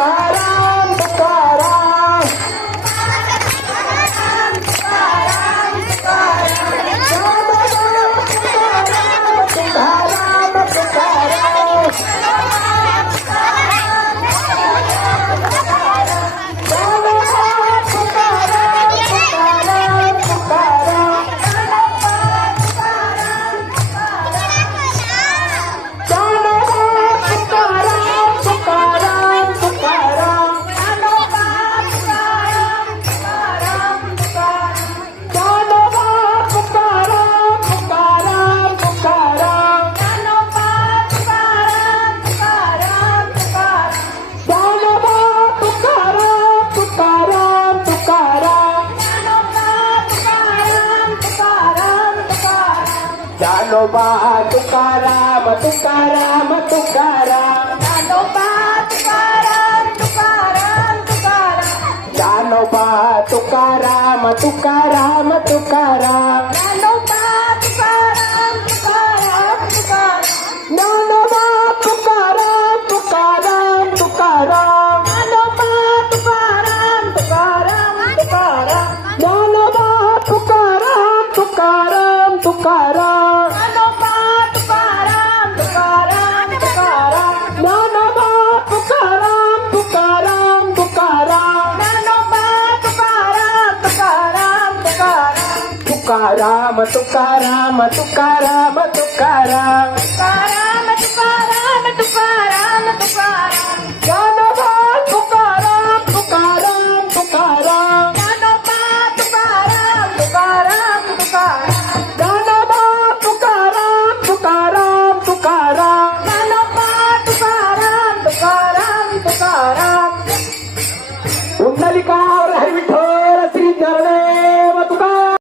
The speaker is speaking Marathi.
तुकाराम तुकाराम ज्ञानोबा तुकाराम तुकाराम तुकाराम ज्ञानोबा तुकाराम तुकाराम तुकाराम ज्ञानोबा तुकाराम तुकाराम तुकाराम ज्ञानोबा तुकाराम तुकाराम तुकाराम ज्ञानोबा तुकाराम तुकाराम तुकाराम ज्ञानोबा तुकाराम तुकाराम तुकाराम ज्ञानोबा तुकाराम तुकाराम तुकाराम ज्ञानोबा तुकाराम तुकाराम तुकाराम ज्ञानोबा तुकाराम तुकाराम तुकाराम ज्ञानोबा तुकाराम तुकाराम तुकाराम तुकाराम तुकाराम तुकाराम तुकाराम तुकाराम